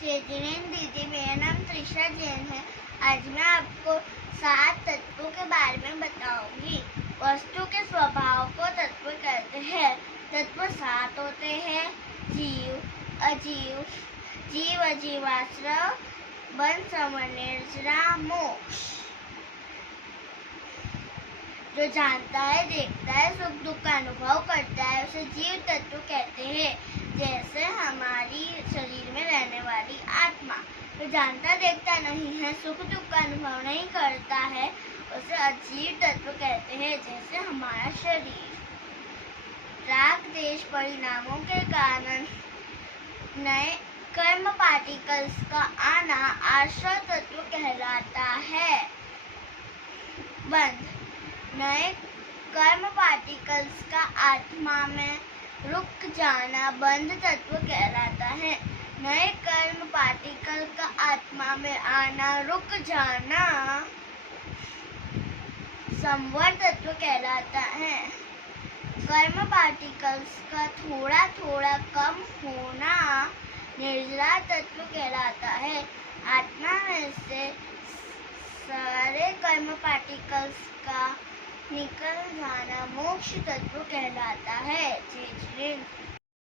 दीदी, मेरा नाम त्रिशा जैन है। आज मैं आपको 7 तत्वों के बारे में बताऊंगी। वस्तु के स्वभाव को तत्व कहते हैं। तत्व 7 होते हैं: जीव, अजीव, जीव अजीवाश्रय, बंध श्रवण निर्जरा, मोक्ष। जो जानता है, देखता है, सुख दुख का अनुभव करता है, उसे जीव तत्व कहते हैं। जैसे हमारी शरीर में रहने वाली आत्मा, जो जानता देखता नहीं है, सुख दुख का अनुभव नहीं करता है, उसे अजीव तत्व कहते हैं। जैसे हमारा शरीर। राग देश परिणामों के कारण नए कर्म पार्टिकल्स का आना आश्रय तत्व कहलाता है। बंध, नए कर्म पार्टिकल्स का आत्मा में रुक जाना बंध तत्व कहलाता है। नए कर्म पार्टिकल का आत्मा में आना, रुक जाना संवर तत्व कहलाता है। कर्म पार्टिकल्स का थोड़ा थोड़ा कम होना निर्जरा तत्व कहलाता है। आत्मा में से सारे कर्म पार्टिकल्स का निकल जाना मोक्ष तत्व कहलाता है। जय श्री